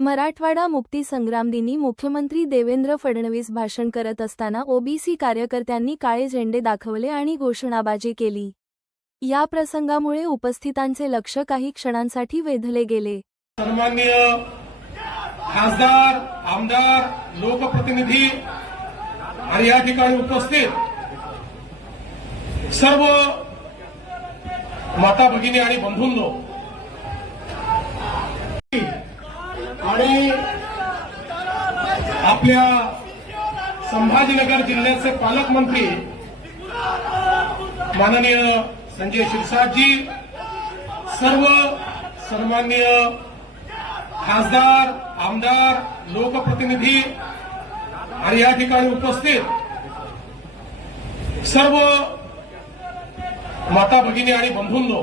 मराठवाडा मुक्ती संग्राम दिनी मुख्यमंत्री देवेंद्र फडणवीस भाषण करत असताना ओबीसी कार्यकर्त्यांनी काळे झेंडे दाखवले आणि घोषणाबाजी केली. या प्रसंगामुळे उपस्थितांचे लक्ष काही क्षणांसाठी वेधले गेले. सन्माननीय खासदार आमदार लोकप्रतिनिधी आणि या ठिकाणी उपस्थित सर्व माता भगिनी आणि बंधूंनो. आणि आपल्या संभाजीनगर जिल्ह्याचे पालकमंत्री माननीय संजय शिरसाटजी सर्व सन्माननीय खासदार आमदार लोकप्रतिनिधी आणि या ठिकाणी उपस्थित सर्व माता भगिनी आणि बंधूंनो